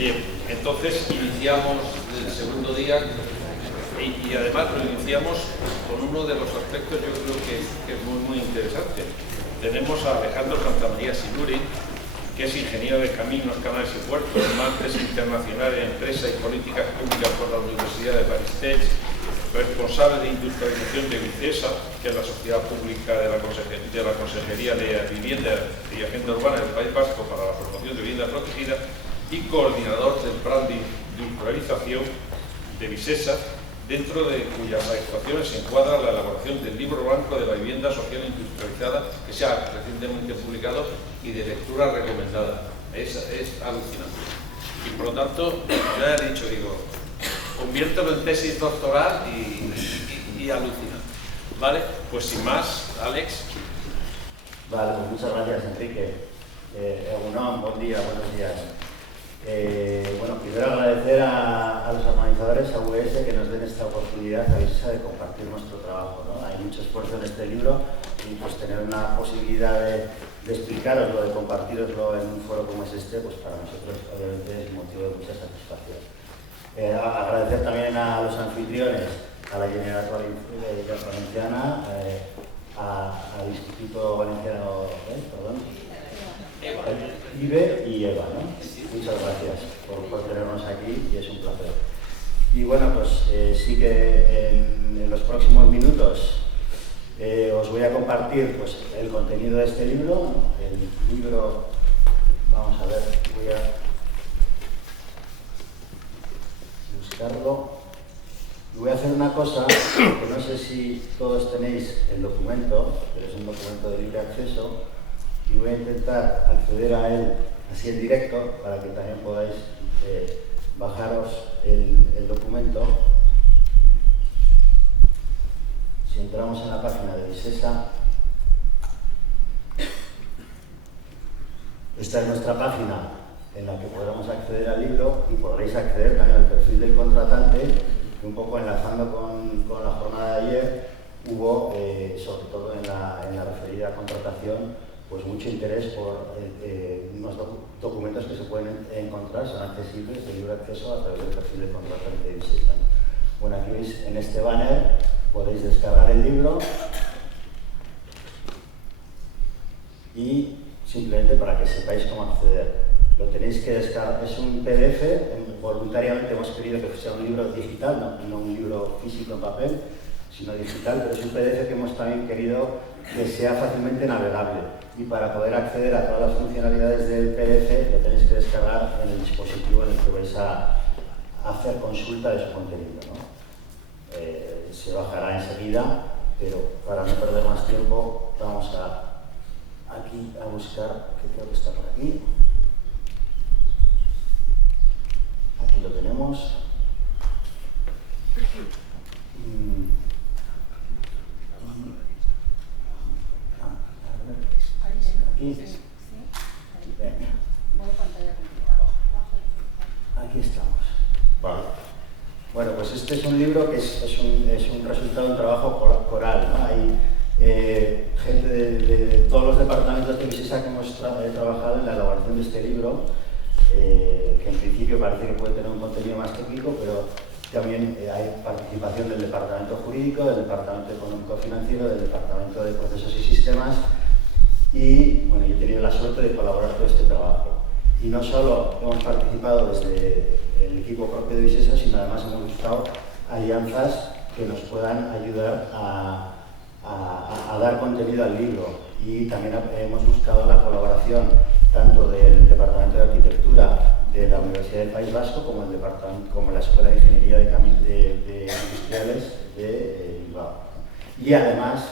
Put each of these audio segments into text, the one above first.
Bien, entonces iniciamos el segundo día y además lo iniciamos con uno de los aspectos yo creo que es muy interesante. Tenemos a Alejandro Santamaría Siluri, que es ingeniero de caminos, canales y puertos, máster internacional en empresa y políticas públicas por la Universidad de París Tech, responsable de industrialización de Vicesa, que es la sociedad pública de la Consejería de Vivienda y Agenda Urbana del País Vasco para la promoción de vivienda protegida, y coordinador del plan de industrialización de Vicesa, dentro de cuyas actuaciones se encuadra la elaboración del libro blanco de la vivienda social industrializada, que se ha recientemente publicado y de lectura recomendada. Es alucinante. Y por lo tanto, ya he dicho, conviértelo en tesis doctoral y alucinante. ¿Vale? Pues sin más, Alex. Vale, pues muchas gracias, Enrique. Buen día, buenos días. Primero agradecer a los organizadores, a UES, que nos den esta oportunidad a Vicesa de compartir nuestro trabajo, ¿no? Hay mucho esfuerzo en este libro y pues tener una posibilidad de explicaroslo, de compartiroslo en un foro como es este, pues para nosotros obviamente es motivo de mucha satisfacción. Agradecer también a los anfitriones, a la Generalitat Valenciana, al Instituto Valenciano, IBE y EVA, ¿no? Muchas gracias por tenernos aquí y es un placer. Y bueno, pues sí que en los próximos minutos os voy a compartir pues, el contenido de este libro. El libro, vamos a ver, voy a buscarlo. Y voy a hacer una cosa, que no sé si todos tenéis el documento, pero es un documento de libre acceso, y voy a intentar acceder a él así en directo para que también podáis bajaros el documento. Si entramos en la página de Vicesa, esta es nuestra página en la que podremos acceder al libro y podréis acceder también al perfil del contratante, que un poco enlazando con la jornada de ayer, hubo, sobre todo en la referida contratación, pues mucho interés por unos documentos que se pueden encontrar, son accesibles de libre acceso a través del perfil de contratante de Vicesa. Bueno, aquí veis en este banner, podéis descargar el libro y simplemente para que sepáis cómo acceder. Lo tenéis que descargar, es un PDF, voluntariamente hemos querido que sea un libro digital, no un libro físico en papel, sino digital, pero es un PDF que hemos también querido que sea fácilmente navegable. Y para poder acceder a todas las funcionalidades del PDF lo tenéis que descargar en el dispositivo en el que vais a hacer consulta de su contenido, ¿no? Se bajará enseguida, pero para no perder más tiempo vamos aquí a buscar, que creo que está por aquí. Aquí lo tenemos. Aquí estamos. Vale. Bueno, pues este es un libro que es un resultado de un trabajo coral, ¿no? Hay gente de todos los departamentos de Vicesa que hemos trabajado en la elaboración de este libro, que en principio parece que puede tener un contenido más técnico, pero también hay participación del Departamento Jurídico, del Departamento Económico Financiero, del Departamento de Procesos y Sistemas. Y bueno, yo he tenido la suerte de colaborar con este trabajo. Y no solo hemos participado desde el equipo propio de Vicesa, sino además hemos buscado alianzas que nos puedan ayudar a dar contenido al libro. Y también hemos buscado la colaboración tanto del Departamento de Arquitectura de la Universidad del País Vasco como la Escuela de Ingeniería de Industriales de Bilbao. Y además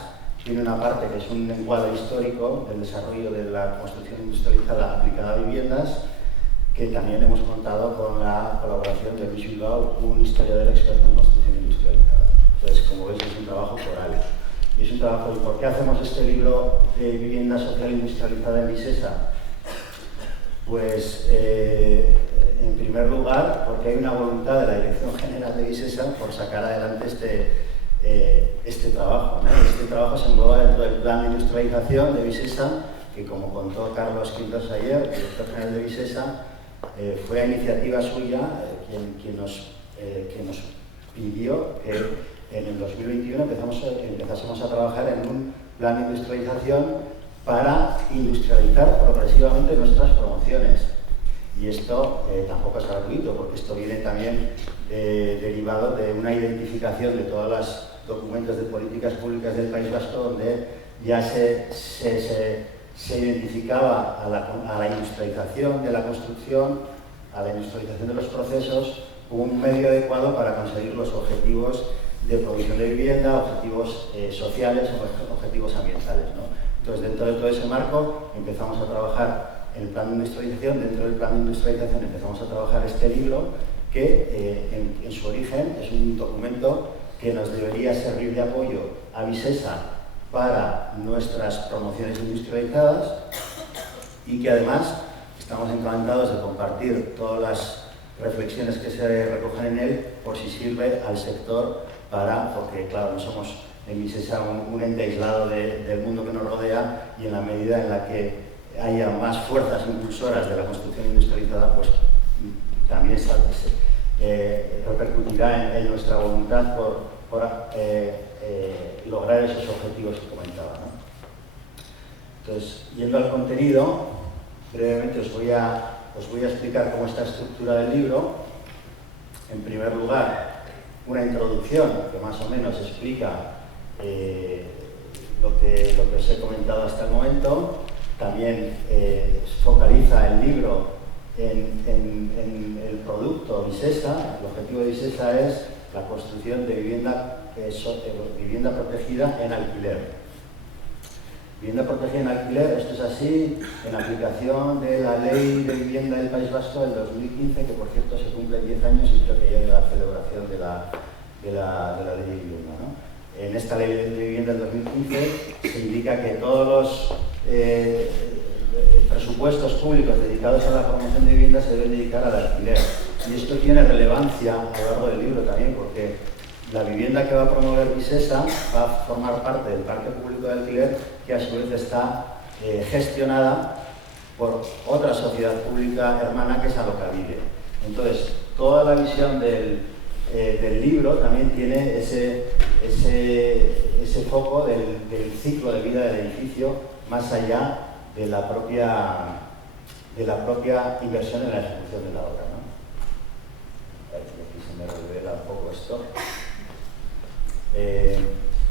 tiene una parte que es un encuadre histórico del desarrollo de la construcción industrializada aplicada a viviendas, que también hemos contado con la colaboración de Luis Bilbao, un historiador experto en construcción industrializada. Entonces, como veis, es un trabajo coral. Y es un trabajo. ¿Y por qué hacemos este libro de vivienda social industrializada en Vicesa? Pues, en primer lugar, porque hay una voluntad de la Dirección General de Vicesa por sacar adelante este trabajo, ¿no? Este trabajo se engloba dentro del plan de industrialización de Vicesa, que como contó Carlos Quintos ayer, director general de Vicesa, fue a iniciativa suya quien nos pidió que en el 2021 empezásemos a trabajar en un plan de industrialización para industrializar progresivamente nuestras promociones. Y esto tampoco es gratuito, porque esto viene también derivado de una identificación de todos los documentos de políticas públicas del País Vasco, donde ya se identificaba a la industrialización de la construcción, a la industrialización de los procesos, como un medio adecuado para conseguir los objetivos de producción de vivienda, objetivos sociales o objetivos ambientales, ¿no? Entonces, dentro de todo ese marco, empezamos a trabajar en el plan de industrialización. Dentro del plan de industrialización empezamos a trabajar este libro, que en su origen es un documento que nos debería servir de apoyo a Visesa para nuestras promociones industrializadas, y que además estamos encantados de compartir todas las reflexiones que se recogen en él, por si sirve al sector porque claro, no somos en Visesa un ente aislado del mundo que nos rodea, y en la medida en la que haya más fuerzas impulsoras de la construcción industrializada, pues también repercutirá en nuestra voluntad por lograr esos objetivos que comentaba, ¿no? Entonces, yendo al contenido, brevemente os voy a explicar cómo está estructurado el libro. En primer lugar, una introducción que más o menos explica lo que os he comentado hasta el momento. También focaliza el libro en el producto Visesa. El objetivo de Visesa es la construcción de vivienda protegida en alquiler. Vivienda protegida en alquiler, esto es así en aplicación de la Ley de Vivienda del País Vasco del 2015, que por cierto se cumplen 10 años y creo que ya de la celebración de la Ley de Vivienda, ¿no? En esta Ley de Vivienda del 2015 se indica que todos los presupuestos públicos dedicados a la promoción de vivienda se deben dedicar al alquiler. Y esto tiene relevancia a lo largo del libro también, porque la vivienda que va a promover Visesa va a formar parte del parque público de alquiler, que a su vez está gestionada por otra sociedad pública hermana, que es Alokabide. Entonces, toda la visión del libro también tiene ese foco del ciclo de vida del edificio, más allá de la propia inversión en la ejecución de la obra, ¿no? Aquí se me revela un poco esto.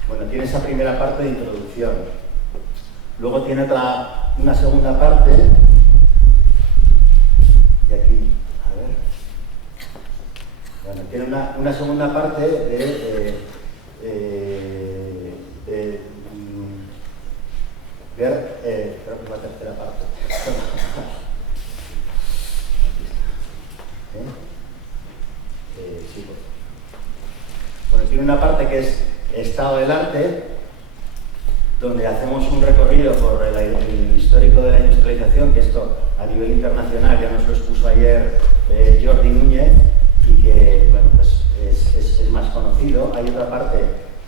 Bueno, tiene esa primera parte de introducción. Luego tiene una segunda parte, y aquí, a ver. Bueno, tiene una segunda parte de ver, creo que es la tercera parte. Sí, pues. Bueno, tiene una parte que es estado del arte, donde hacemos un recorrido por el histórico de la industrialización, que esto a nivel internacional ya nos lo expuso ayer Jordi Núñez, y que bueno, pues es más conocido. Hay otra parte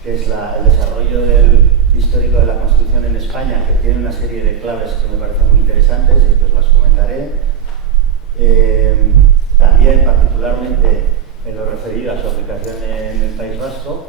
que es el desarrollo del histórico de la construcción en España, que tiene una serie de claves que me parecen muy interesantes y que os las comentaré. También, particularmente, en lo referido a su aplicación en el País Vasco.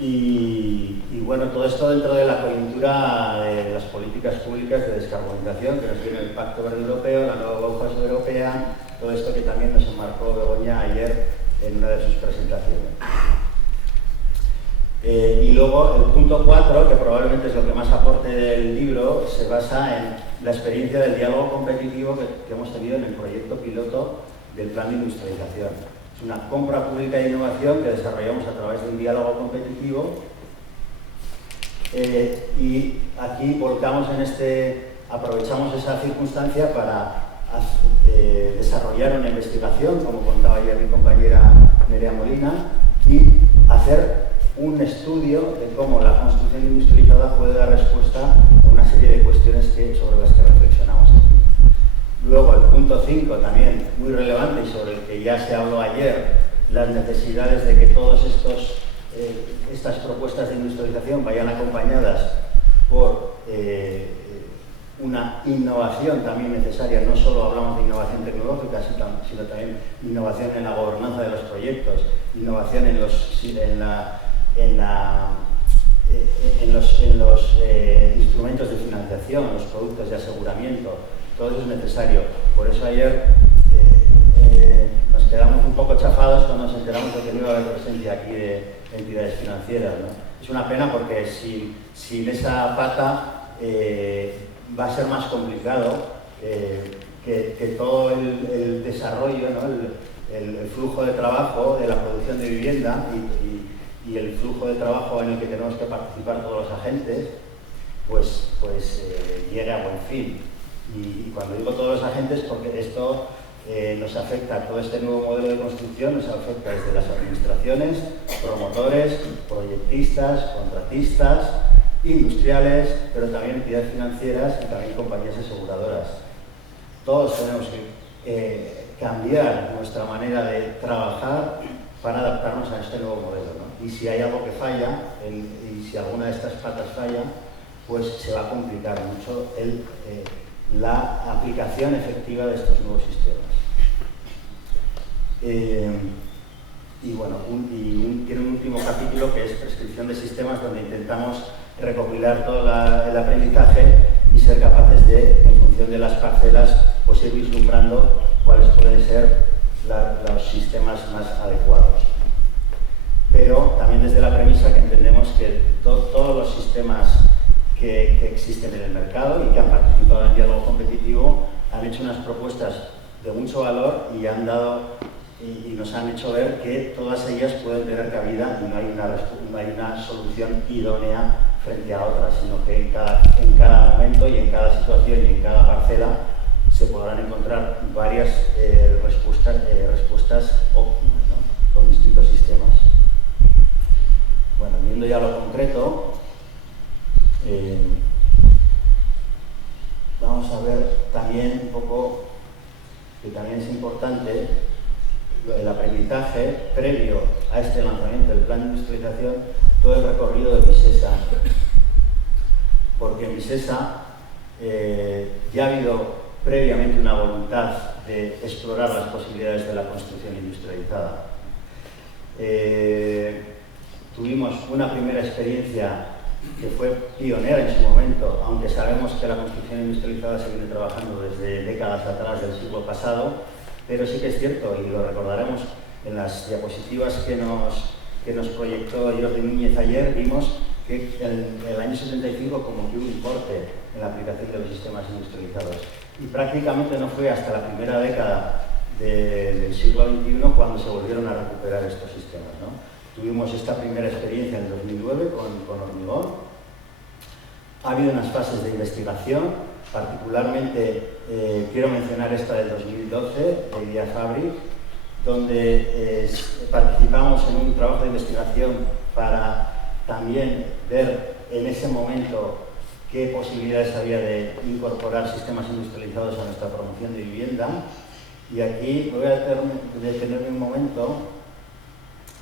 Y bueno, todo esto dentro de la coyuntura de las políticas públicas de descarbonización que nos viene el Pacto Verde Europeo, la nueva Bauhaus Europea, todo esto que también nos enmarcó Begoña ayer en una de sus presentaciones. Y luego el punto 4, que probablemente es lo que más aporte del libro, se basa en la experiencia del diálogo competitivo que hemos tenido en el proyecto piloto del plan de industrialización. Es una compra pública de innovación que desarrollamos a través de un diálogo competitivo, y aquí volcamos aprovechamos esa circunstancia para desarrollar una investigación, como contaba ayer mi compañera Nerea Molina, y hacer un estudio de cómo la construcción industrializada puede dar respuesta a una serie de cuestiones sobre las que reflexionamos aquí. Luego, el punto 5, también muy relevante y sobre el que ya se habló ayer, las necesidades de que todas estas propuestas de industrialización vayan acompañadas por una innovación también necesaria. No solo hablamos de innovación tecnológica, sino también innovación en la gobernanza de los proyectos, innovación en los instrumentos de financiación, los productos de aseguramiento. Todo eso es necesario. Por eso ayer nos quedamos un poco chafados cuando nos enteramos de que no iba a haber presencia aquí de entidades financieras, ¿no? Es una pena porque sin esa pata va a ser más complicado que todo el desarrollo, ¿no? el flujo de trabajo de la producción de vivienda y el flujo de trabajo en el que tenemos que participar todos los agentes, pues llegue a buen fin. Y cuando digo todos los agentes, porque esto nos afecta, todo este nuevo modelo de construcción nos afecta desde las administraciones, promotores, proyectistas, contratistas, industriales, pero también entidades financieras y también compañías aseguradoras. Todos tenemos que cambiar nuestra manera de trabajar para adaptarnos a este nuevo modelo, ¿no? Y si hay algo que falla, y si alguna de estas patas falla, pues se va a complicar mucho la aplicación efectiva de estos nuevos sistemas. Y bueno, tiene un último capítulo que es prescripción de sistemas, donde intentamos recopilar todo el aprendizaje y ser capaces de, en función de las parcelas, pues ir vislumbrando cuáles pueden ser los sistemas más adecuados. Pero también desde la premisa que entendemos que todos los sistemas que existen en el mercado y que han participado en el diálogo competitivo han hecho unas propuestas de mucho valor y nos han hecho ver que todas ellas pueden tener cabida y no hay una solución idónea frente a otras, sino que en cada momento y en cada situación y en cada parcela se podrán encontrar varias respuestas óptimas, ¿no? Con distintos sistemas. Bueno, viendo ya lo concreto, vamos a ver también un poco, que también es importante, el aprendizaje previo a este lanzamiento del plan de industrialización, todo el recorrido de Visesa. Porque en Visesa ya ha habido previamente una voluntad de explorar las posibilidades de la construcción industrializada. Tuvimos una primera experiencia que fue pionera en su momento, aunque sabemos que la construcción industrializada se viene trabajando desde décadas atrás del siglo pasado, pero sí que es cierto, y lo recordaremos en las diapositivas que nos proyectó Jordi Núñez ayer, vimos que el año 75 como que hubo un corte en la aplicación de los sistemas industrializados. Y prácticamente no fue hasta la primera década del siglo XXI cuando se volvieron a recuperar estos sistemas, ¿no? Tuvimos esta primera experiencia en 2009 con hormigón. Ha habido unas fases de investigación, particularmente quiero mencionar esta del 2012, de Idea Fabric, donde participamos en un trabajo de investigación para también ver en ese momento qué posibilidades había de incorporar sistemas industrializados a nuestra promoción de vivienda. Y aquí voy a detenerme un momento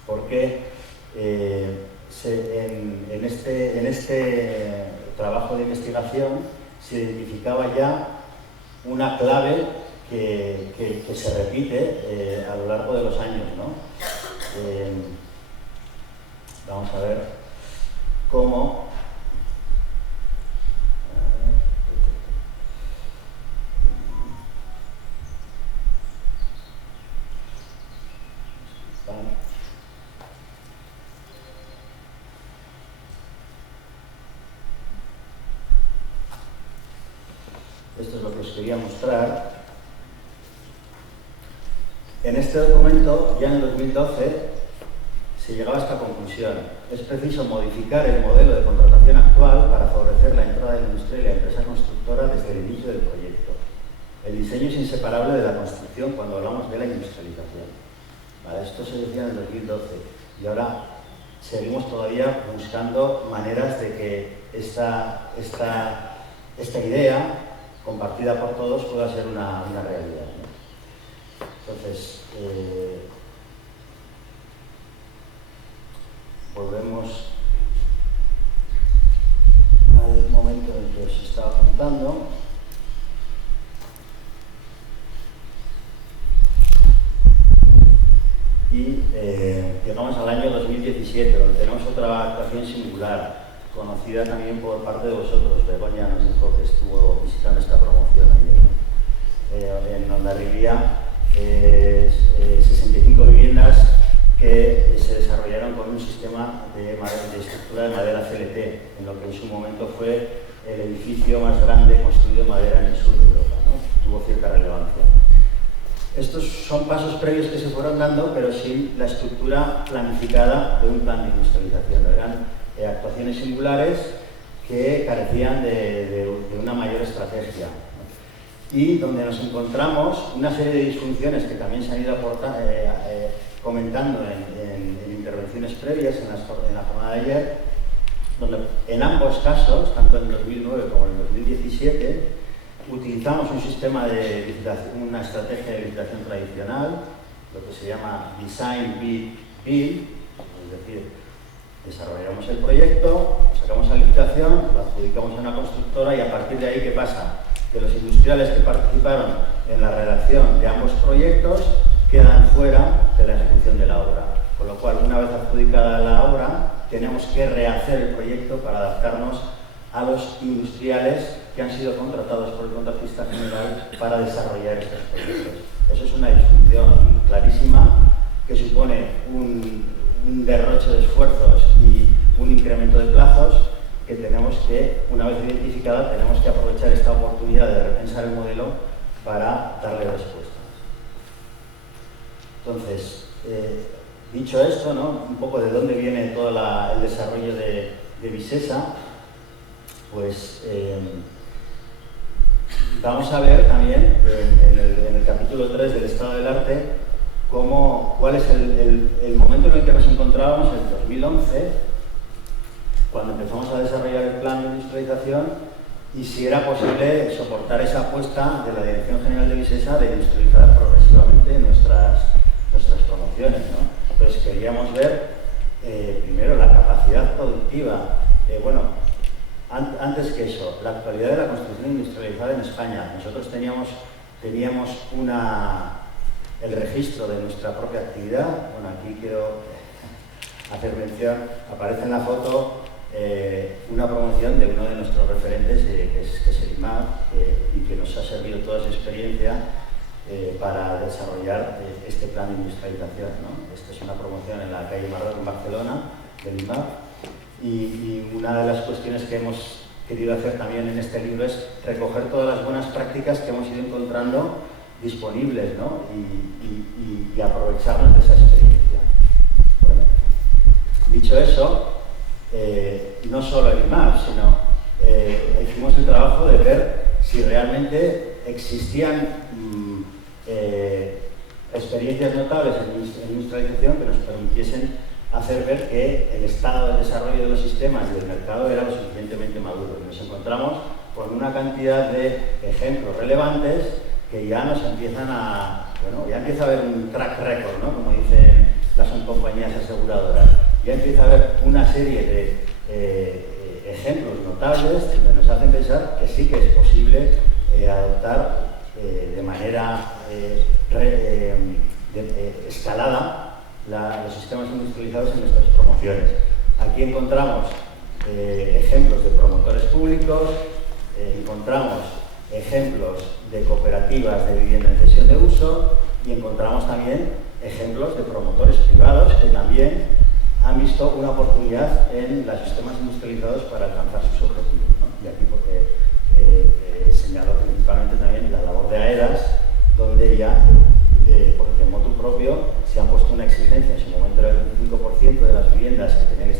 porque en este trabajo de investigación se identificaba ya una clave que se repite a lo largo de los años, ¿no? Vamos a ver cómo esto es lo que os quería mostrar. En este documento, ya en el 2012, se llegaba a esta conclusión. Es preciso modificar el modelo de contratación actual para favorecer la entrada de la industria y la empresa constructora desde el inicio del proyecto. El diseño es inseparable de la construcción cuando hablamos de la industrialización. ¿Vale? Esto se decía en el 2012 y ahora seguimos todavía buscando maneras de que esta idea compartida por todos pueda ser una realidad, ¿no? Entonces, volvemos al momento en el que os estaba contando. Y llegamos al año 2017, donde tenemos otra actuación singular, conocida también por parte de vosotros. Begoña nos dijo que estuvo visitando esta promoción ayer, ¿no? En Hondarribia, 65 viviendas que se desarrollaron con un sistema de estructura de madera CLT, en lo que en su momento fue el edificio más grande construido en madera en el sur de Europa, ¿no? Tuvo cierta relevancia. Estos son pasos previos que se fueron dando, pero sin la estructura planificada de un plan de industrialización. Eran actuaciones singulares que carecían de una mayor estrategia. Y donde nos encontramos una serie de disfunciones que también se han ido comentando en intervenciones previas en la jornada de ayer, donde en ambos casos, tanto en 2009 como en 2017, utilizamos un sistema de licitación, una estrategia de licitación tradicional, lo que se llama Design, Bid, Build, es decir, desarrollamos el proyecto, lo sacamos a licitación, lo adjudicamos a una constructora y a partir de ahí, ¿qué pasa? Que los industriales que participaron en la redacción de ambos proyectos quedan fuera de la ejecución de la obra. Con lo cual, una vez adjudicada la obra, tenemos que rehacer el proyecto para adaptarnos a los industriales que han sido contratados por el contratista general para desarrollar estos proyectos. Eso es una disfunción clarísima que supone un derroche de esfuerzos y un incremento de plazos que tenemos que, una vez identificada, tenemos que aprovechar esta oportunidad de repensar el modelo para darle respuesta. Entonces, dicho esto, ¿no? Un poco de dónde viene todo el desarrollo de Visesa, pues vamos a ver también en el capítulo 3 del estado del arte cuál es el momento en el que nos encontrábamos en el 2011, cuando empezamos a desarrollar el plan de industrialización y si era posible soportar esa apuesta de la Dirección General de Visesa de industrializar progresivamente nuestras promociones, ¿no? Entonces queríamos ver primero la capacidad productiva, antes que eso, la actualidad de la construcción industrializada en España. Nosotros teníamos el registro de nuestra propia actividad. Bueno, aquí quiero hacer mención, aparece en la foto una promoción de uno de nuestros referentes, que es el IMAP, y que nos ha servido toda su experiencia para desarrollar este plan de industrialización, ¿no? Esta es una promoción en la calle Marroc, en Barcelona, del IMAP. Y una de las cuestiones que hemos querido hacer también en este libro es recoger todas las buenas prácticas que hemos ido encontrando disponibles, ¿no? y aprovecharnos de esa experiencia. Bueno, dicho eso, no solo el IMAP, sino hicimos el trabajo de ver si realmente existían experiencias notables en industrialización que nos permitiesen hacer ver que el estado del desarrollo de los sistemas y del mercado era lo suficientemente maduro. Y nos encontramos con una cantidad de ejemplos relevantes que ya nos empiezan ya empieza a haber un track record, ¿no? Como dicen las compañías aseguradoras. Ya empieza a haber una serie de ejemplos notables donde nos hacen pensar que sí que es posible adoptar de manera escalada los sistemas industrializados en nuestras promociones. Aquí encontramos ejemplos de promotores públicos, encontramos ejemplos de cooperativas de vivienda en cesión de uso y encontramos también ejemplos de promotores privados que también han visto una oportunidad en los sistemas industrializados para alcanzar sus objetivos, ¿no? Y aquí porque señalo principalmente también la labor de AEDAS, donde ya porque en motu propio se han puesto una exigencia, en su momento era el 25% de las viviendas que tenían que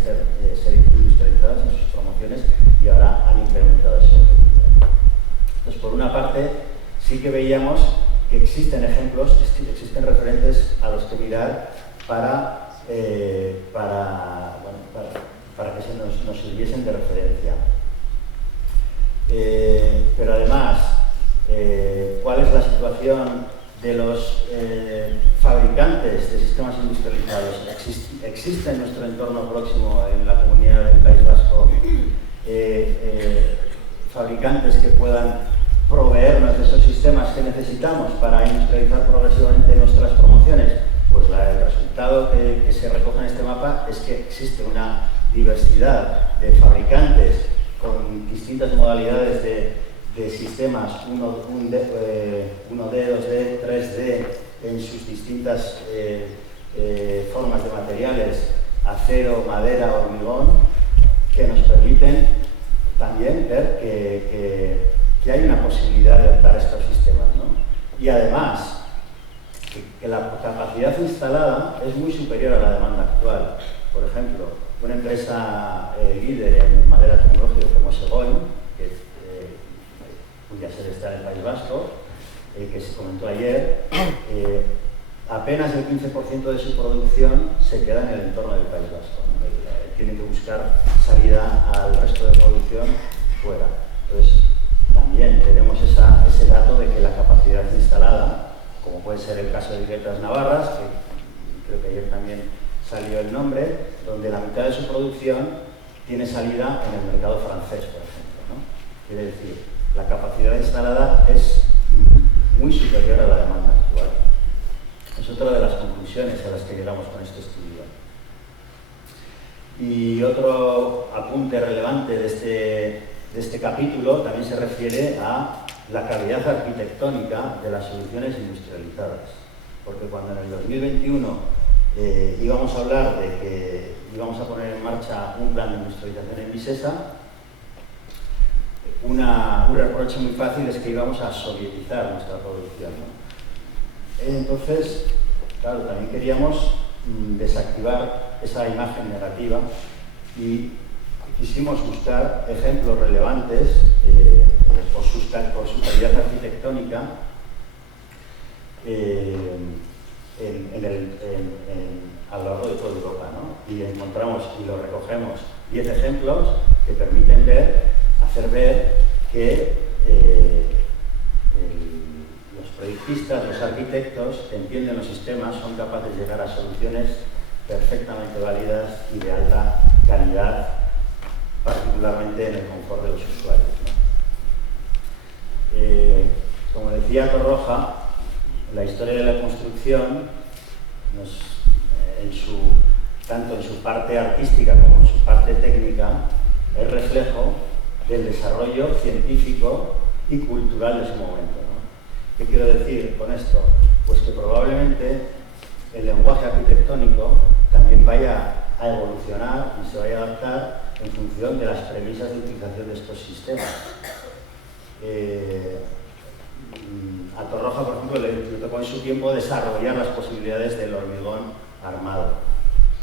ser industrializadas en sus promociones y ahora han incrementado ese objetivo. Entonces, por una parte, sí que veíamos que existen ejemplos, existen referentes a los que mirar para que nos sirviesen de referencia. Pero además, ¿cuál es la situación de los fabricantes fabricantes de sistemas industrializados. Existe en nuestro entorno próximo, en la comunidad del País Vasco, fabricantes que puedan proveernos de esos sistemas que necesitamos para industrializar progresivamente nuestras promociones. Pues el resultado que se recoge en este mapa es que existe una diversidad de fabricantes con distintas modalidades de sistemas 1D, 2D, 3D, en sus distintas formas de materiales, acero, madera, hormigón, que nos permiten también ver que hay una posibilidad de adaptar estos sistemas, ¿no? Y además, que la capacidad instalada es muy superior a la demanda actual. Por ejemplo, una empresa líder en madera tecnológica como es Egoin, cuya sede está en el País Vasco, que se comentó ayer, apenas el 15% de su producción se queda en el entorno del País Vasco, ¿no? Tienen que buscar salida al resto de producción fuera. Entonces, también tenemos ese dato de que la capacidad instalada, como puede ser el caso de Viguetas Navarras, que creo que ayer también salió el nombre, donde la mitad de su producción tiene salida en el mercado francés, por ejemplo, ¿no? Quiere decir, la capacidad instalada es muy superior a la demanda actual. Es otra de las conclusiones a las que llegamos con este estudio. Y otro apunte relevante de este capítulo también se refiere a la calidad arquitectónica de las soluciones industrializadas. Porque cuando en el 2021 íbamos a hablar de que íbamos a poner en marcha un plan de industrialización en Visesa, un reproche muy fácil es que íbamos a sovietizar nuestra producción, ¿no? Entonces, claro, también queríamos desactivar esa imagen negativa y quisimos buscar ejemplos relevantes por su calidad arquitectónica a lo largo de toda Europa, ¿no? Y encontramos y lo recogemos 10 ejemplos que permiten hacer ver que los proyectistas, los arquitectos que entienden los sistemas son capaces de llegar a soluciones perfectamente válidas y de alta calidad, particularmente en el confort de los usuarios, ¿no? Como decía Torroja, la historia de la construcción, tanto en su parte artística como en su parte técnica, es reflejo del desarrollo científico y cultural de su momento, ¿no? ¿Qué quiero decir con esto? Pues que probablemente el lenguaje arquitectónico también vaya a evolucionar y se vaya a adaptar en función de las premisas de utilización de estos sistemas. A Torroja, por ejemplo, le tocó en su tiempo desarrollar las posibilidades del hormigón armado.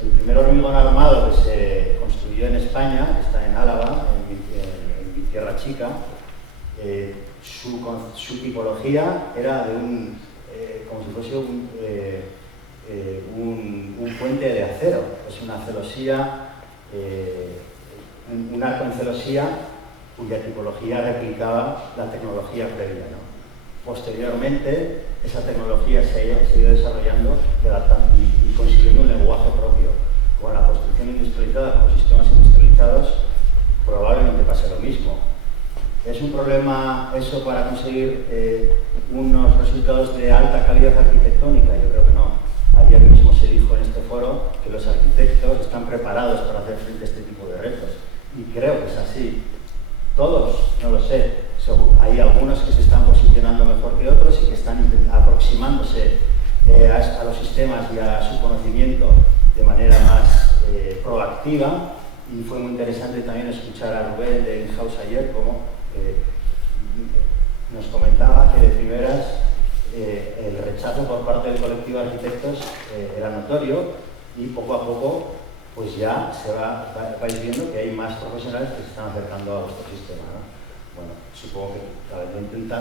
El primer hormigón armado que se construyó en España, está en Álava, en Tierra Chica, su tipología era de como si fuese un puente de acero. Es una celosía, un arco en celosía cuya tipología replicaba la tecnología previa, ¿no? Posteriormente, esa tecnología se ha ido desarrollando y consiguiendo un lenguaje propio. Con la construcción industrializada, con los sistemas industrializados, probablemente pase lo mismo. ¿Es un problema eso para conseguir unos resultados de alta calidad arquitectónica? Yo creo que no. Ayer mismo se dijo en este foro que los arquitectos están preparados para hacer frente a este tipo de retos. Y creo que es así. Todos, no lo sé. Hay algunos que se están posicionando mejor que otros y que están aproximándose a los sistemas y a su conocimiento de manera más proactiva. Y fue muy interesante también escuchar a Rubén de InHouse ayer, como nos comentaba que de primeras el rechazo por parte del colectivo de arquitectos era notorio y poco a poco pues ya se va a ir viendo que hay más profesionales que se están acercando a vuestro sistema, ¿no? Bueno, supongo que cada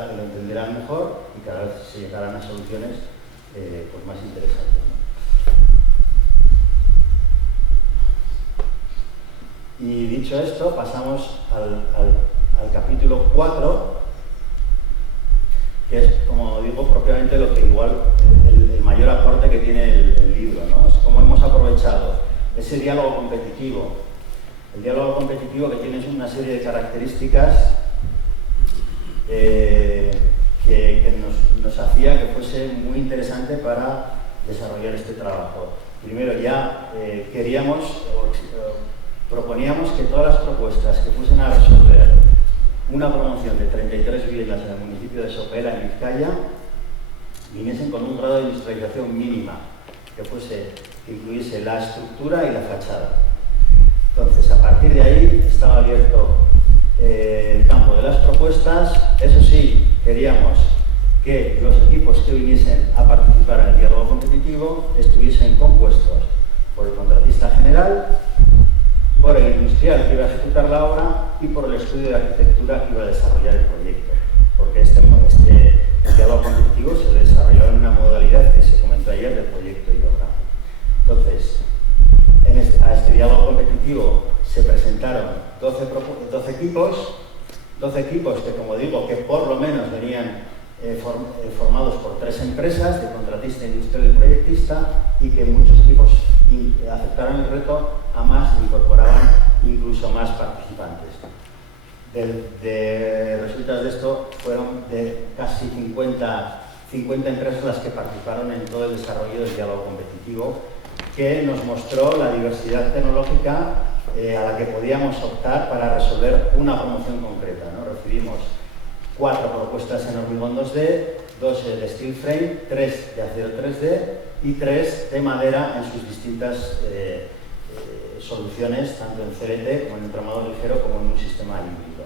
vez lo entenderán mejor y cada vez se llegarán a soluciones pues más interesantes, ¿no? Y dicho esto, pasamos al capítulo 4, que es, como digo, propiamente lo que igual el mayor mayor aporte que tiene el libro, ¿no? Es cómo hemos aprovechado ese diálogo competitivo. El diálogo competitivo que tiene una serie de características que nos hacía que fuese muy interesante para desarrollar este trabajo. Primero ya proponíamos que todas las propuestas que fuesen a resolver una promoción de 33 viviendas en el municipio de Sopela, en Vizcaya, viniesen con un grado de industrialización mínima, que incluyese la estructura y la fachada. Entonces, a partir de ahí estaba abierto el campo de las propuestas. Eso sí, queríamos que los equipos que viniesen a participar en el diálogo competitivo estuviesen compuestos por el contratista general, por el industrial que iba a ejecutar la obra y por el estudio de arquitectura que iba a desarrollar el proyecto. Porque el diálogo competitivo se desarrolló en una modalidad que se comentó ayer de proyecto y obra. Entonces, a este diálogo competitivo se presentaron 12 equipos que, como digo, que por lo menos venían formados por 3 empresas, de contratista, industrial y proyectista, y que muchos equipos aceptaron el reto a más e incorporaban incluso más participantes. Resultas de esto fueron de casi 50 empresas las que participaron en todo el desarrollo del diálogo competitivo, que nos mostró la diversidad tecnológica a la que podíamos optar para resolver una promoción concreta, ¿no? Recibimos 4 propuestas en hormigón 2D, 2 de steel frame, 3 de acero 3D y 3 de madera en sus distintas soluciones, tanto en CLT como en entramado ligero como en un sistema híbrido.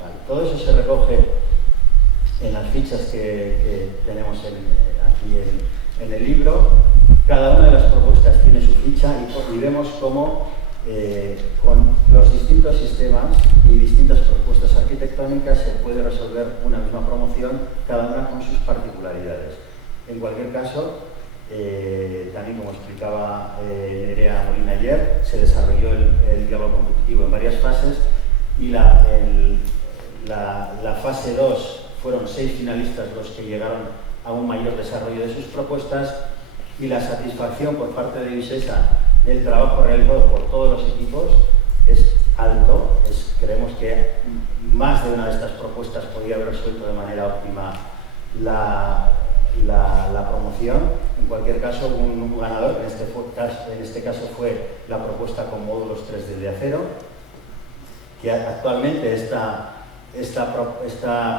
Vale, todo eso se recoge en las fichas que tenemos aquí en el libro. Cada una de las propuestas tiene su ficha y vemos cómo con los distintos sistemas y distintas propuestas arquitectónicas se puede resolver una misma promoción, cada una con sus particularidades. En cualquier caso, también como explicaba Nerea Molina ayer, se desarrolló el diálogo competitivo en varias fases y la fase 2 fueron 6 finalistas los que llegaron a un mayor desarrollo de sus propuestas, y la satisfacción por parte de Visesa del trabajo realizado por todos los equipos es alto. Creemos que más de una de estas propuestas podía haber resuelto de manera óptima la promoción. En cualquier caso, hubo un ganador, que en este caso fue la propuesta con módulos 3D de acero, que actualmente esta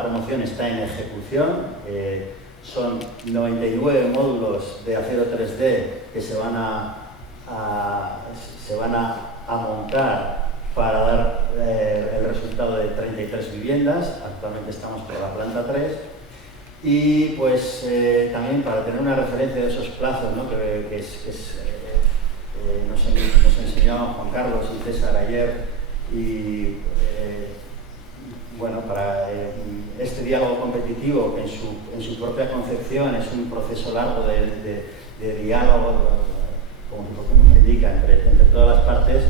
promoción está en ejecución. Son 99 módulos de acero 3D que se van a montar para dar el resultado de 33 viviendas. Actualmente estamos por la planta 3. Y pues también para tener una referencia de esos plazos, ¿no? que nos enseñaban Juan Carlos y César ayer, y bueno, para este diálogo competitivo, que en su propia concepción es un proceso largo de diálogo, como se indica, entre todas las partes,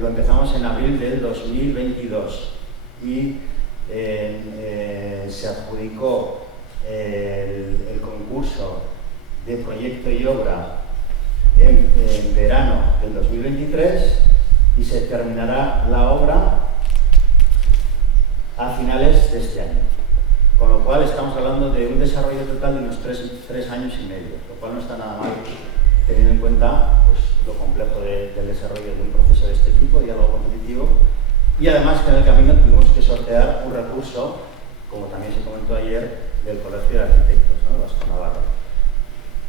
lo empezamos en abril del 2022 y se adjudicó el concurso de proyecto y obra en verano del 2023 y se terminará la obra a finales de este año. Con lo cual estamos hablando de un desarrollo total de unos 3 años y medio, lo cual no está nada mal, teniendo en cuenta pues, lo complejo del desarrollo de un proceso de este tipo, diálogo competitivo, y además que en el camino tuvimos que sortear un recurso, como también se comentó ayer, del Colegio de Arquitectos, ¿no? Vasco Navarro.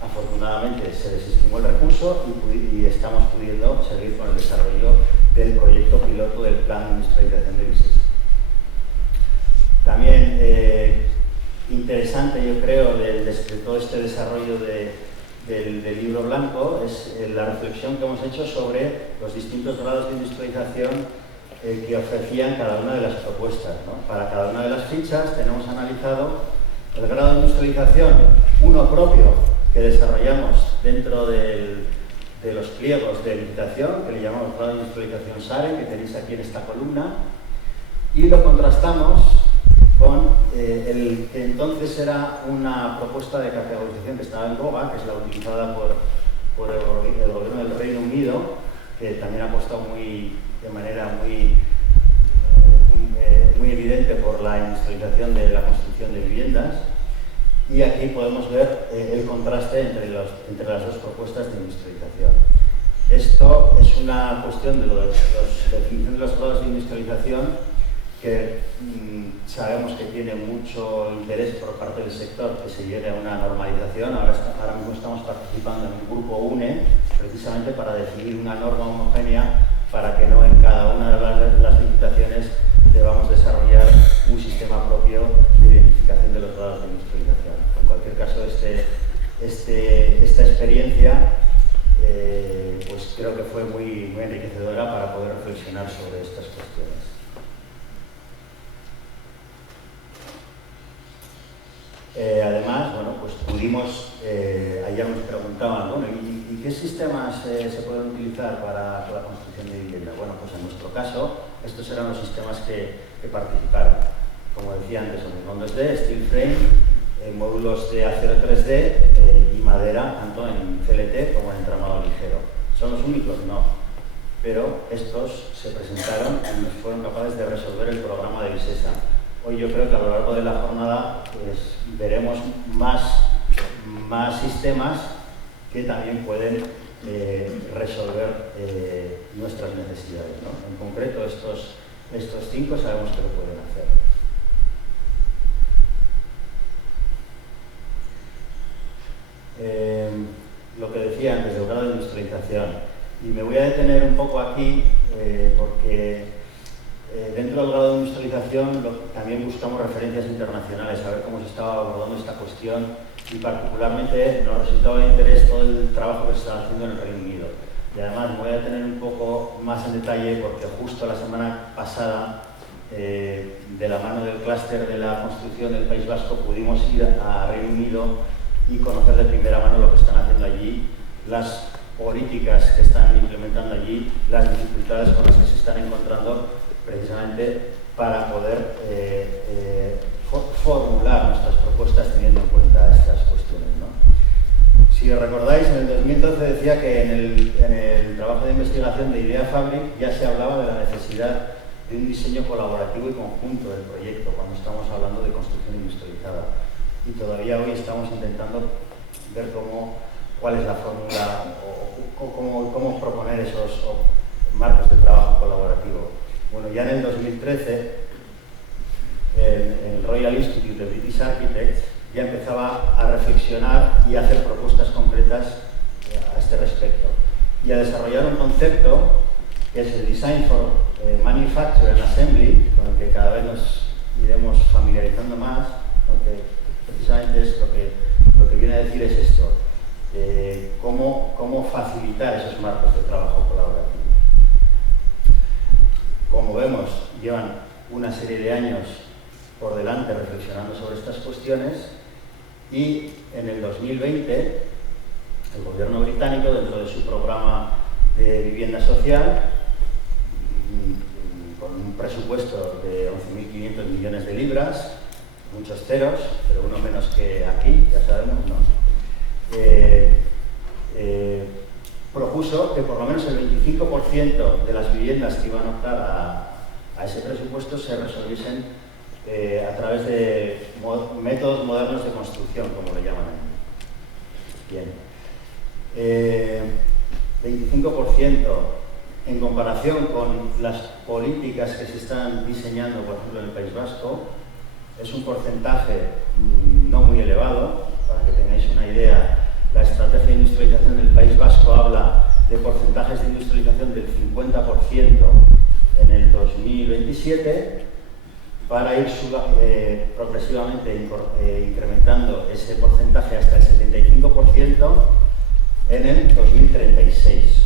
Afortunadamente se desestimó el recurso y estamos pudiendo seguir con el desarrollo del proyecto piloto del Plan de Industrialización de Visesa. También interesante, yo creo, de todo este desarrollo del libro blanco es la reflexión que hemos hecho sobre los distintos grados de industrialización que ofrecían cada una de las propuestas, ¿no? Para cada una de las fichas tenemos analizado el grado de industrialización, uno propio que desarrollamos dentro de los pliegos de licitación, que le llamamos grado de industrialización SARE, que tenéis aquí en esta columna, y lo contrastamos con el que entonces era una propuesta de categorización que estaba en boga, que es la utilizada por el gobierno del Reino Unido, que también ha apostado de manera muy evidente por la industrialización de la construcción de viviendas. Y aquí podemos ver el contraste entre las dos propuestas de industrialización. Esto es una cuestión de la definición de los grados de industrialización que sabemos que tiene mucho interés por parte del sector que se llegue a una normalización. Ahora mismo estamos participando en un grupo UNE precisamente para definir una norma homogénea para que no en cada una de las licitaciones debamos desarrollar un sistema propio de identificación de los grados de industrialización. En cualquier caso, esta experiencia pues creo que fue muy enriquecedora para poder reflexionar sobre estas cuestiones. Además, bueno, pues pudimos, ayer nos preguntaban, bueno, ¿y qué sistemas se pueden utilizar para la construcción de vivienda? Bueno, pues en nuestro caso, estos eran los sistemas que participaron. Como decía antes, hormigón 2D, steel frame, módulos de acero 3D y madera, tanto en CLT como en entramado ligero. ¿Son los únicos? No. Pero estos se presentaron y fueron capaces de resolver el programa de Visesa. Hoy yo creo que a lo largo de la jornada pues, veremos más sistemas que también pueden resolver nuestras necesidades, ¿no? En concreto, estos 5 sabemos que lo pueden hacer. Lo que decía antes del grado de industrialización, y me voy a detener un poco aquí porque dentro del grado de industrialización también buscamos referencias internacionales, a ver cómo se estaba abordando esta cuestión, y particularmente nos resultaba de interés todo el trabajo que se está haciendo en el Reino Unido. Y además me voy a detener un poco más en detalle porque justo la semana pasada, de la mano del clúster de la construcción del País Vasco, pudimos ir a Reino Unido y conocer de primera mano lo que están haciendo allí, las políticas que están implementando allí, las dificultades con las que se están encontrando precisamente para poder formular nuestras propuestas teniendo en cuenta estas cuestiones, ¿no? Si os recordáis, en el 2012 decía que en el trabajo de investigación de Idea Fabric ya se hablaba de la necesidad de un diseño colaborativo y conjunto del proyecto cuando estamos hablando de construcción industrializada. Y todavía hoy estamos intentando ver cuál es la fórmula o cómo proponer esos marcos de trabajo colaborativo. Bueno, ya en el 2013, el Royal Institute of British Architects ya empezaba a reflexionar y a hacer propuestas concretas a este respecto y a desarrollar un concepto que es el Design for Manufacture and Assembly, con el que cada vez nos iremos familiarizando más, ¿no? Que precisamente es lo que viene a decir es esto, cómo facilitar esos marcos de trabajo colaborativo. Como vemos, llevan una serie de años por delante reflexionando sobre estas cuestiones y en el 2020 el gobierno británico, dentro de su programa de vivienda social, con un presupuesto de 11.500 millones de libras, muchos ceros, pero uno menos que aquí, ya sabemos, ¿no? Propuso que por lo menos el 25% de las viviendas que iban a optar a ese presupuesto se resolviesen a través de métodos modernos de construcción, como lo llaman. Bien. 25% en comparación con las políticas que se están diseñando, por ejemplo, en el País Vasco, es un porcentaje no muy elevado. Para que tengáis una idea, la estrategia de industrialización del País Vasco habla de porcentajes de industrialización del 50% en el 2027, para ir progresivamente incrementando ese porcentaje hasta el 75% en el 2036.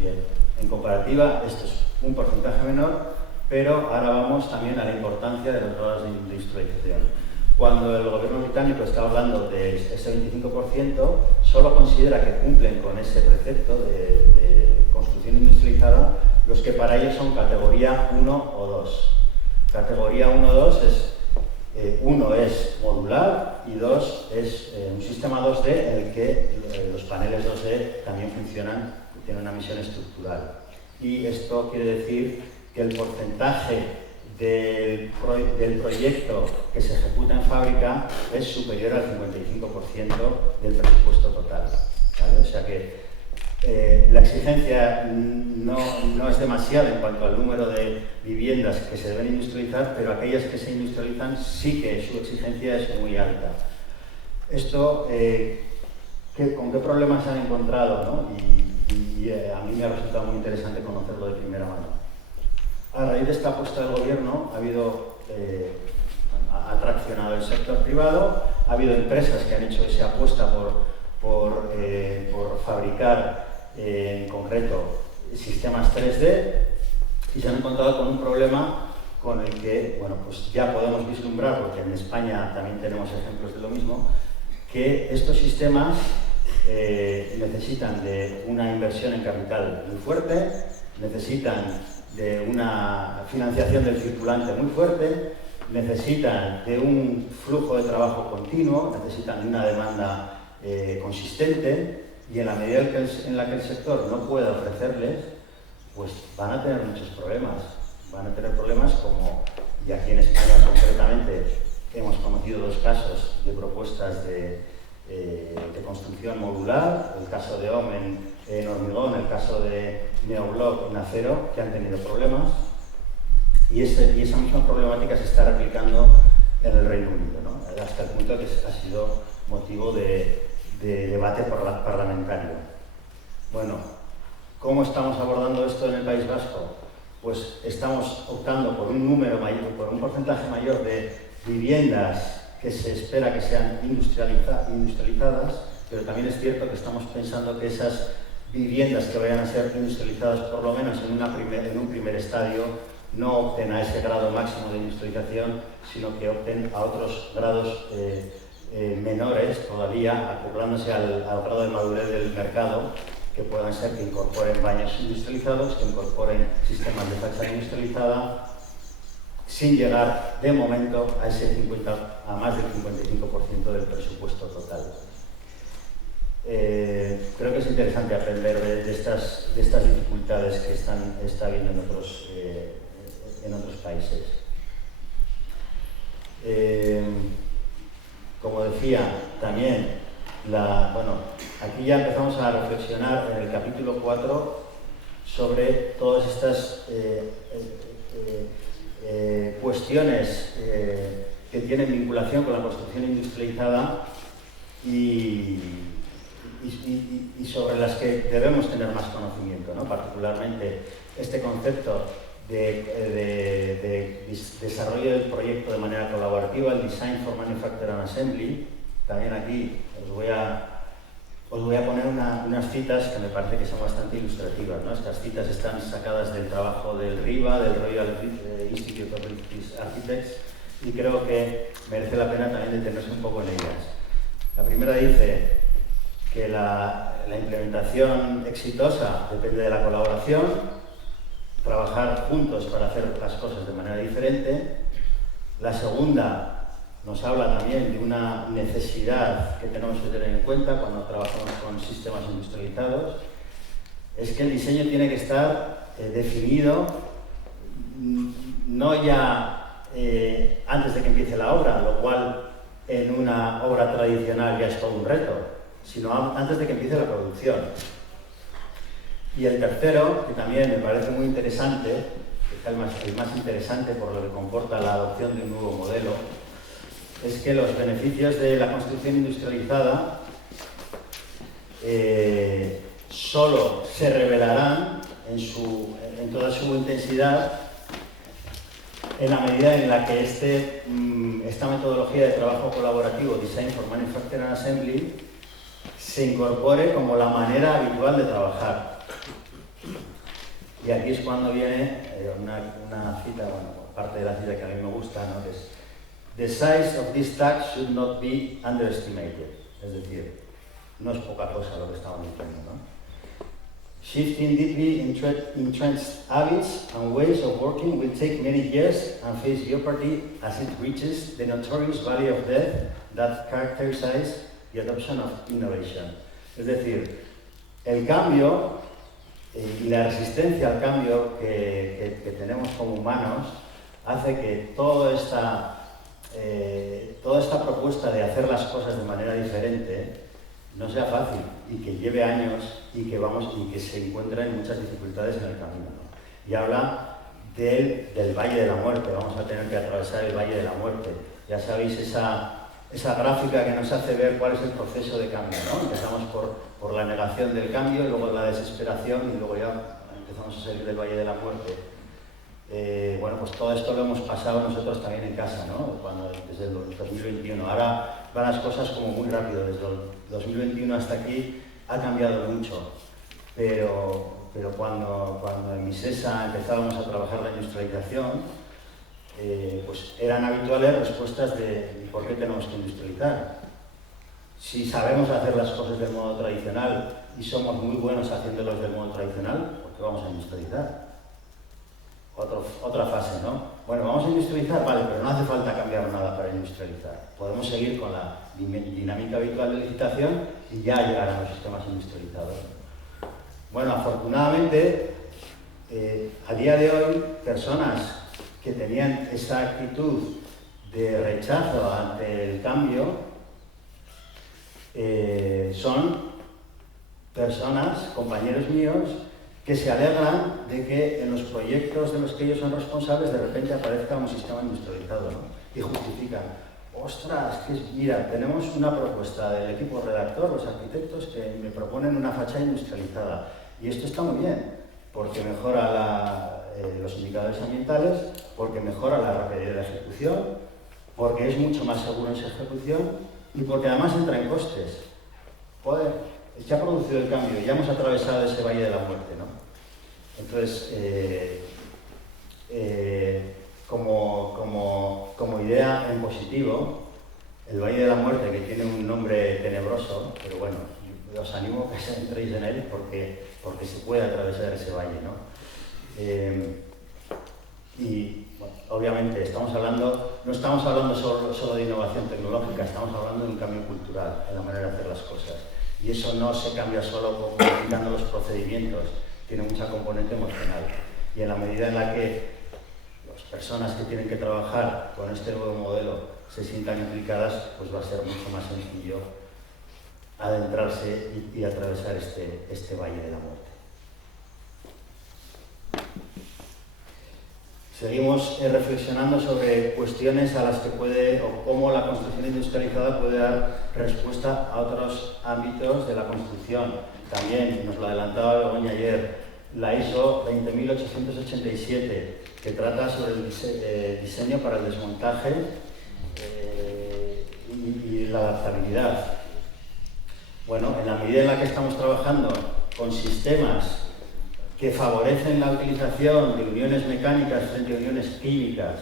Bien, en comparativa, esto es un porcentaje menor, pero ahora vamos también a la importancia de los grados de industrialización. Cuando el gobierno británico está hablando de ese 25%, solo considera que cumplen con ese precepto de construcción industrializada los que para ellos son categoría 1 o 2. Categoría 1-2 es, 1 es modular y 2 es un sistema 2D en el que los paneles 2D también funcionan, tienen una misión estructural. Y esto quiere decir que el porcentaje del proyecto que se ejecuta en fábrica es superior al 55% del presupuesto total, ¿vale? O sea que la exigencia no es demasiada en cuanto al número de viviendas que se deben industrializar, pero aquellas que se industrializan sí que su exigencia es muy alta. Esto, ¿con qué problemas se han encontrado, ¿no? Y a mí me ha resultado muy interesante conocerlo de primera mano. A raíz de esta apuesta del gobierno ha traccionado el sector privado, ha habido empresas que han hecho esa apuesta por fabricar en concreto sistemas 3D y se han encontrado con un problema con el que, bueno, pues ya podemos vislumbrar, porque en España también tenemos ejemplos de lo mismo, que estos sistemas necesitan de una inversión en capital muy fuerte, necesitan de una financiación del circulante muy fuerte, necesitan de un flujo de trabajo continuo, necesitan de una demanda consistente, y en la medida en la que el sector no pueda ofrecerles, pues van a tener muchos problemas. Van a tener problemas como, y aquí en España concretamente, hemos conocido 2 casos de propuestas de construcción modular, el caso de OM en hormigón, el caso de Neoblock en acero, que han tenido problemas, y esa misma problemática se está replicando en el Reino Unido, ¿no? Hasta el punto que ha sido motivo de debate parlamentario. Bueno, ¿cómo estamos abordando esto en el País Vasco? Pues estamos optando por un número mayor, por un porcentaje mayor de viviendas que se espera que sean industrializadas, pero también es cierto que estamos pensando que esas viviendas que vayan a ser industrializadas, por lo menos en un primer estadio, no opten a ese grado máximo de industrialización, sino que opten a otros grados menores todavía, acoplándose al grado de madurez del mercado, que puedan ser que incorporen baños industrializados, que incorporen sistemas de fachada industrializada, sin llegar de momento a más del 55% del presupuesto total. Creo que es interesante aprender de estas dificultades que está habiendo en otros países. Como decía, también, aquí ya empezamos a reflexionar en el capítulo 4 sobre todas estas cuestiones que tienen vinculación con la construcción industrializada y sobre las que debemos tener más conocimiento, ¿no? Particularmente este concepto de desarrollo del proyecto de manera colaborativa, el Design for Manufacture and Assembly. También aquí os voy a poner unas citas que me parece que son bastante ilustrativas, ¿no? Estas citas están sacadas del trabajo del RIBA, del Royal Institute of British Architects, y creo que merece la pena también detenerse un poco en ellas. La primera dice que la implementación exitosa depende de la colaboración, trabajar juntos para hacer las cosas de manera diferente. La segunda nos habla también de una necesidad que tenemos que tener en cuenta cuando trabajamos con sistemas industrializados, es que el diseño tiene que estar definido no ya antes de que empiece la obra, lo cual en una obra tradicional ya es todo un reto, sino antes de que empiece la producción. Y el tercero, que también me parece muy interesante, que es el más interesante por lo que comporta la adopción de un nuevo modelo, es que los beneficios de la construcción industrializada solo se revelarán en toda su intensidad en la medida en la que esta metodología de trabajo colaborativo, Design for Manufacture and Assembly, se incorpore como la manera habitual de trabajar. Y aquí es cuando viene una cita, parte de la cita que a mí me gusta, ¿no? Que es: "The size of this task should not be underestimated". Es decir, no es poca cosa lo que estamos diciendo, ¿no? Shifting deeply entrenched habits and ways of working will take many years and face jeopardy as it reaches the notorious valley of death that characterizes the adoption of innovation. Es decir, el cambio y la resistencia al cambio que tenemos como humanos hace que toda esta propuesta de hacer las cosas de manera diferente no sea fácil y que lleve años y que se encuentren muchas dificultades en el camino, ¿no? Y habla del Valle de la Muerte. Vamos a tener que atravesar el Valle de la Muerte. Ya sabéis esa gráfica que nos hace ver cuál es el proceso de cambio, ¿no? Empezamos por la negación del cambio, y luego la desesperación, y luego ya empezamos a salir del Valle de la Muerte. Bueno, pues todo esto lo hemos pasado nosotros también en casa, ¿no? Desde el 2021. Ahora van las cosas como muy rápido. Desde el 2021 hasta aquí ha cambiado mucho. Pero cuando en Misesa empezábamos a trabajar la industrialización, pues eran habituales respuestas de ¿por qué tenemos que industrializar? Si sabemos hacer las cosas del modo tradicional y somos muy buenos haciéndolos del modo tradicional, ¿por qué vamos a industrializar? Otra fase, ¿no? Bueno, vamos a industrializar, vale, pero no hace falta cambiar nada para industrializar. Podemos seguir con la dinámica habitual de licitación y ya llegar a los sistemas industrializados. Bueno, afortunadamente, a día de hoy, personas que tenían esa actitud de rechazo ante el cambio son personas, compañeros míos, que se alegran de que en los proyectos de los que ellos son responsables de repente aparezca un sistema industrializado, ¿no? Y justifican, ostras, mira, tenemos una propuesta del equipo redactor, los arquitectos, que me proponen una fachada industrializada. Y esto está muy bien, porque mejora los indicadores ambientales, porque mejora la rapidez de la ejecución, porque es mucho más seguro en su ejecución y porque además entra en costes. Joder, se ha producido el cambio, ya hemos atravesado ese valle de la muerte, ¿no? Entonces, como idea en positivo, el Valle de la Muerte, que tiene un nombre tenebroso, pero bueno, os animo a que entréis en él porque se puede atravesar ese valle, ¿no? Y bueno, obviamente no estamos hablando solo de innovación tecnológica, estamos hablando de un cambio cultural en la manera de hacer las cosas. Y eso no se cambia solo modificando los procedimientos, tiene mucha componente emocional. Y en la medida en la que las personas que tienen que trabajar con este nuevo modelo se sientan implicadas, pues va a ser mucho más sencillo adentrarse y atravesar este Valle de la Muerte. Seguimos reflexionando sobre cuestiones a las que puede, o cómo la construcción industrializada puede dar respuesta a otros ámbitos de la construcción. También nos lo adelantaba Begoña ayer, la ISO 20887, que trata sobre el diseño para el desmontaje y la adaptabilidad. Bueno, en la medida en la que estamos trabajando con sistemas que favorecen la utilización de uniones mecánicas frente a uniones químicas,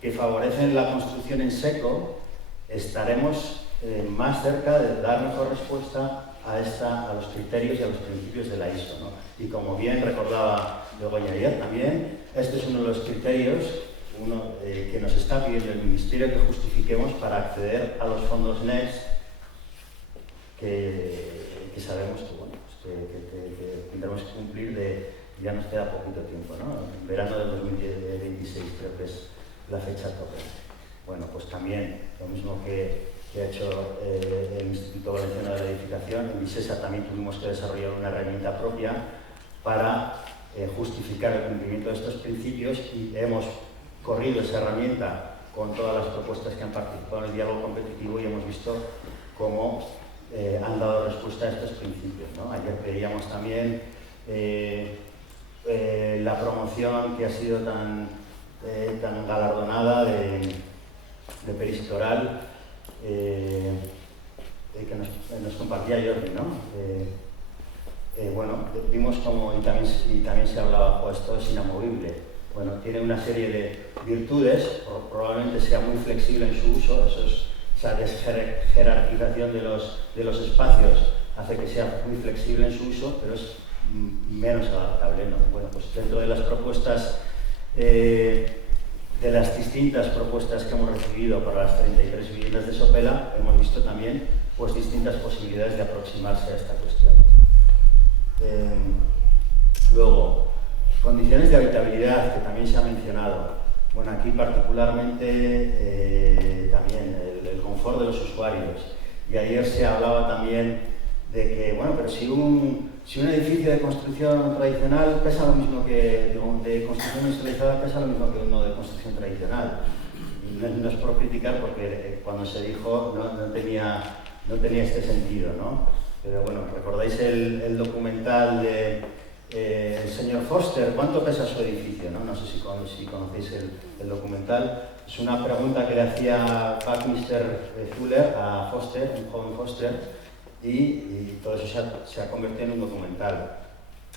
que favorecen la construcción en seco, estaremos más cerca de dar mejor respuesta a los criterios y a los principios de la ISO, ¿no? Y como bien recordaba Begoña ayer también, este es uno de los criterios que nos está pidiendo el Ministerio que justifiquemos para acceder a los fondos NEXT, que sabemos que, bueno, que tendremos que cumplir ya nos queda poquito tiempo, ¿no? En verano del 2026 creo que es la fecha tope. Bueno, pues también lo mismo que ha hecho el Instituto Valenciano de la Edificación, en Misesa también tuvimos que desarrollar una herramienta propia para justificar el cumplimiento de estos principios y hemos corrido esa herramienta con todas las propuestas que han participado en el diálogo competitivo y hemos visto cómo han dado respuesta a estos principios, ¿no? Ayer veíamos también la promoción que ha sido tan galardonada de Perisitoral, que nos compartía Jordi, ¿no? Bueno, vimos como, y también se hablaba, pues esto es inamovible. Bueno, tiene una serie de virtudes, probablemente sea muy flexible en su uso, esa desjerarquización de los espacios hace que sea muy flexible en su uso, pero es menos adaptable, ¿no? Bueno, pues dentro de las propuestas, de las distintas propuestas que hemos recibido para las 33 viviendas de Sopela, hemos visto también pues distintas posibilidades de aproximarse a esta cuestión. Luego, condiciones de habitabilidad, que también se ha mencionado. Bueno, aquí particularmente también el confort de los usuarios. Y ayer se hablaba también de que, bueno, pero si un edificio de construcción tradicional pesa lo mismo que, de construcción industrializada pesa lo mismo que uno de construcción tradicional. Y no es por criticar, porque cuando se dijo no tenía este sentido, ¿no? Pero bueno, ¿recordáis el documental de el señor Foster? ¿Cuánto pesa su edificio? No sé si conocéis el documental. Es una pregunta que le hacía Buckminster Fuller a Foster, un joven Foster, y todo eso se ha convertido en un documental.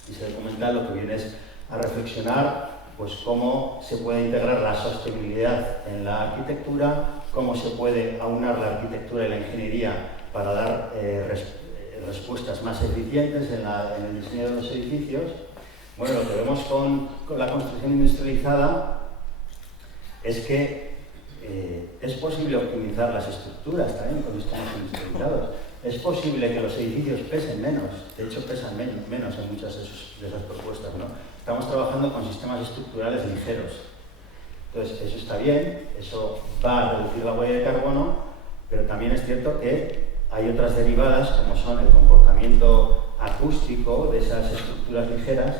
Y ese documental lo que viene es a reflexionar pues cómo se puede integrar la sostenibilidad en la arquitectura, cómo se puede aunar la arquitectura y la ingeniería para dar respuestas más eficientes en el diseño de los edificios. Bueno, lo que vemos con la construcción industrializada es que es posible optimizar las estructuras también con sistemas industrializados. Es posible que los edificios pesen menos, de hecho pesan menos en muchas de esas propuestas, ¿no? Estamos trabajando con sistemas estructurales ligeros. Entonces, eso está bien, eso va a reducir la huella de carbono, pero también es cierto que hay otras derivadas, como son el comportamiento acústico de esas estructuras ligeras,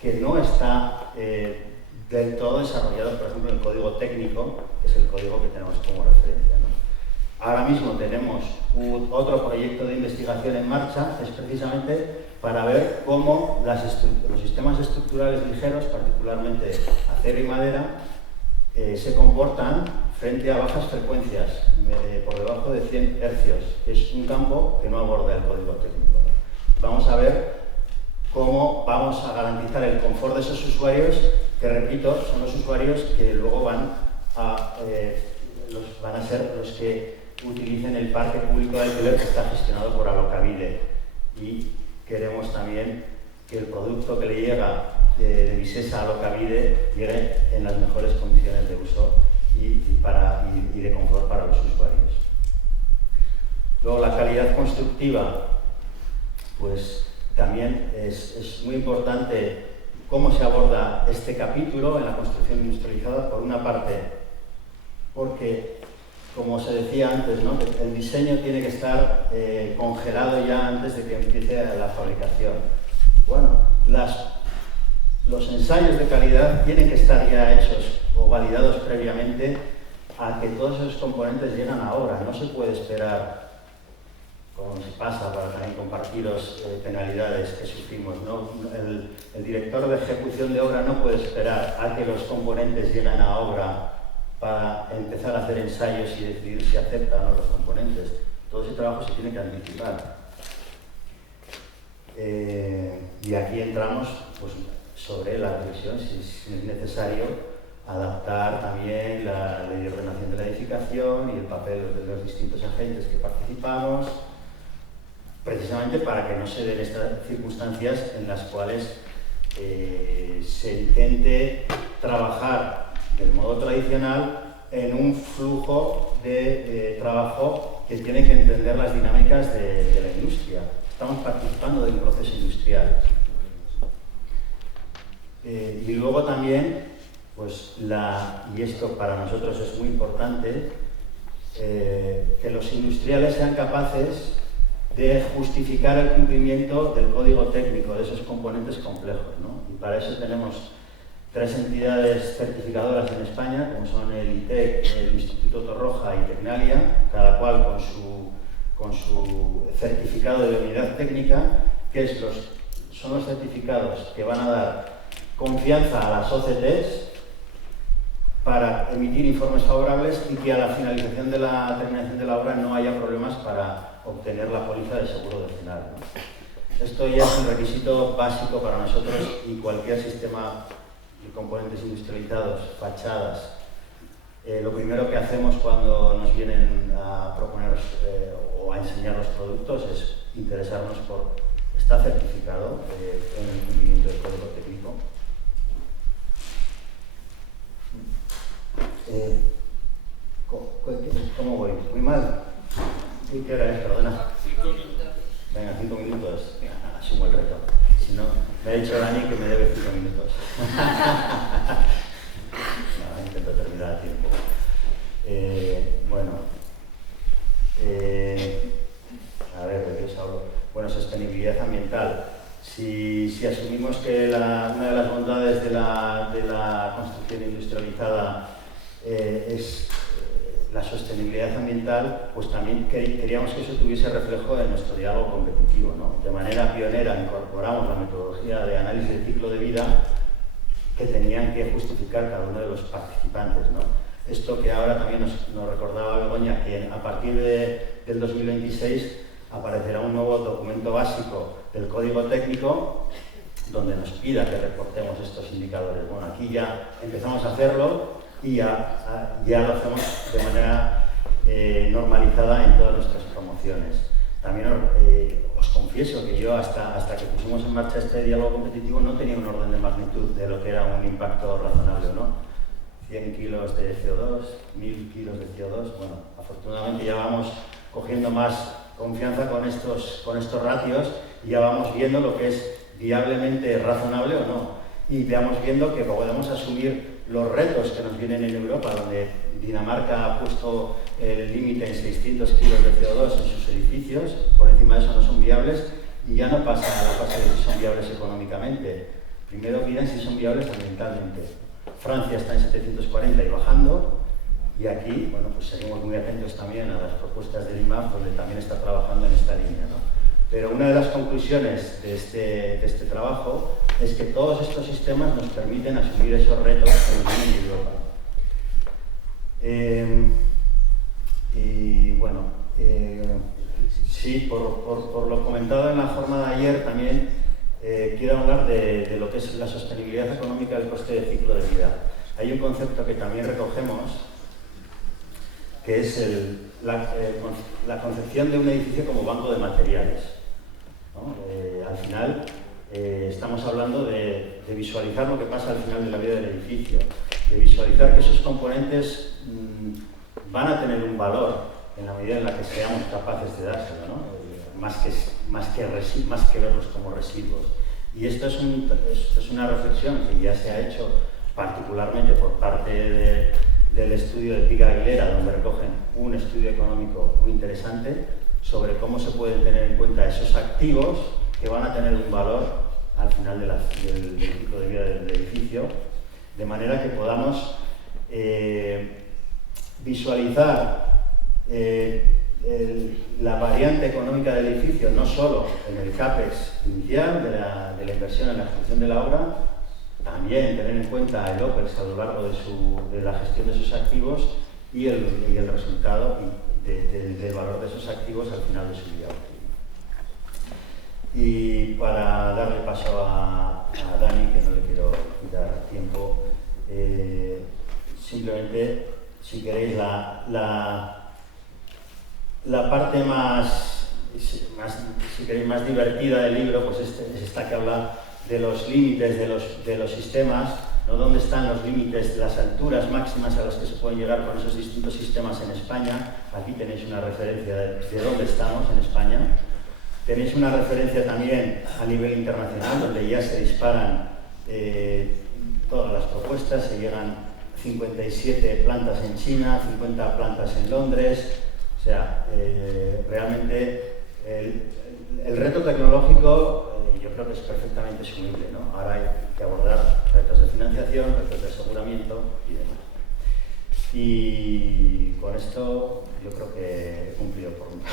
que no está del todo desarrollado, por ejemplo, en el código técnico, que es el código que tenemos como referencia, ¿no? Ahora mismo tenemos otro proyecto de investigación en marcha, es precisamente para ver cómo los sistemas estructurales ligeros, particularmente acero y madera, se comportan frente a bajas frecuencias, por debajo de 100 hercios. Es un campo que no aborda el código técnico. Vamos a ver cómo vamos a garantizar el confort de esos usuarios, que repito, son los usuarios que luego van a ser los que utilicen el parque público de alquiler que está gestionado por Alokabide. Y queremos también que el producto que le llega de Visesa a Alokabide llegue en las mejores condiciones de uso y de confort para los usuarios. Luego, la calidad constructiva, pues también es muy importante cómo se aborda este capítulo en la construcción industrializada, por una parte, porque, como se decía antes, ¿no?, el diseño tiene que estar congelado ya antes de que empiece la fabricación. Bueno, los ensayos de calidad tienen que estar ya hechos o validados previamente a que todos esos componentes lleguen a obra. No se puede esperar, como se pasa para también con partidos penalidades que sufrimos, ¿no? El director de ejecución de obra no puede esperar a que los componentes lleguen a obra para empezar a hacer ensayos y decidir si aceptan o no los componentes. Todo ese trabajo se tiene que anticipar. Y aquí entramos pues, sobre la revisión, si es necesario adaptar también la ley de ordenación de la edificación y el papel de los distintos agentes que participamos, precisamente para que no se den estas circunstancias en las cuales se intente trabajar del modo tradicional en un flujo de trabajo que tiene que entender las dinámicas de la industria. Estamos participando de un proceso industrial. Y luego también, pues y esto para nosotros es muy importante, que los industriales sean capaces de justificar el cumplimiento del código técnico de esos componentes complejos, ¿no? Y para eso tenemos 3 entidades certificadoras en España, como son el ITEC, el Instituto Torroja y Tecnalia, cada cual con su certificado de unidad técnica, que son los certificados que van a dar confianza a las OCTs para emitir informes favorables y que a la finalización de la terminación de la obra no haya problemas para obtener la póliza de seguro vecinal, ¿no? Esto ya es un requisito básico para nosotros y cualquier sistema de componentes industrializados, fachadas. Lo primero que hacemos cuando nos vienen a proponer o a enseñar los productos es interesarnos por está certificado en el cumplimiento del código técnico. ¿Cómo voy? ¿Muy mal? ¿Qué hora es? Perdona. 5 minutos. Venga, 5 minutos. Asumo el reto. Si no, me ha dicho Dani que me debe 5 minutos. No, intento terminar a tiempo. A ver, ¿de qué os hablo? Bueno, sostenibilidad ambiental. Si asumimos que una de las bondades de la construcción industrializada es la sostenibilidad ambiental, pues también queríamos que eso tuviese reflejo en nuestro diálogo competitivo, ¿no? De manera pionera incorporamos la metodología de análisis de ciclo de vida que tenían que justificar cada uno de los participantes, ¿no? Esto que ahora también nos recordaba Begoña, que a partir del 2026 aparecerá un nuevo documento básico del código técnico donde nos pida que reportemos estos indicadores. Bueno, aquí ya empezamos a hacerlo y ya lo hacemos de manera normalizada en todas nuestras promociones. También os confieso que yo hasta que pusimos en marcha este diálogo competitivo no tenía un orden de magnitud de lo que era un impacto razonable, ¿no? 100 kilos de CO2, 1000 kilos de CO2, bueno, afortunadamente ya vamos cogiendo más confianza con estos ratios y ya vamos viendo lo que es viablemente razonable o no. Y vamos viendo que podemos asumir los retos que nos vienen en Europa, donde Dinamarca ha puesto el límite en 600 kilos de CO2 en sus edificios, por encima de eso no son viables, y ya no pasa a la fase de si son viables económicamente. Primero miren si son viables ambientalmente. Francia está en 740 y bajando, y aquí, bueno, pues seguimos muy atentos también a las propuestas del IMAF, donde también está trabajando en esta línea, ¿no? Pero una de las conclusiones de este trabajo es que todos estos sistemas nos permiten asumir esos retos que nos vienen de Europa. Y bueno, sí, por lo comentado en la jornada de ayer, también quiero hablar de lo que es la sostenibilidad económica del coste de ciclo de vida. Hay un concepto que también recogemos, que es la concepción de un edificio como banco de materiales, ¿no? Al final, estamos hablando de visualizar lo que pasa al final de la vida del edificio, de visualizar que esos componentes van a tener un valor en la medida en la que seamos capaces de dárselo, ¿no? Más que verlos como residuos. Y esto es una reflexión que ya se ha hecho particularmente por parte del estudio de Pica Aguilera, donde recogen un estudio económico muy interesante sobre cómo se pueden tener en cuenta esos activos que van a tener un valor al final del ciclo de vida del edificio, de manera que podamos visualizar la variante económica del edificio, no solo en el CAPEX inicial de la inversión en la ejecución de la obra, también tener en cuenta el OPEX a lo largo de la gestión de esos activos y el resultado del valor de esos activos al final de su vida útil. Y para darle paso a Dani, que no le quiero quitar tiempo, simplemente, si queréis, la parte más divertida del libro, pues es esta que habla de los límites de los sistemas, ¿no? ¿Dónde están los límites, las alturas máximas a las que se pueden llegar con esos distintos sistemas en España? Aquí tenéis una referencia de dónde estamos en España. Tenéis una referencia también a nivel internacional, donde ya se disparan todas las propuestas, se llegan 57 plantas en China, 50 plantas en Londres. O sea, realmente el reto tecnológico yo creo que es perfectamente asumible, ¿no? Ahora hay que abordar retos de financiación, retos de aseguramiento y demás. Y con esto yo creo que he cumplido por un poco.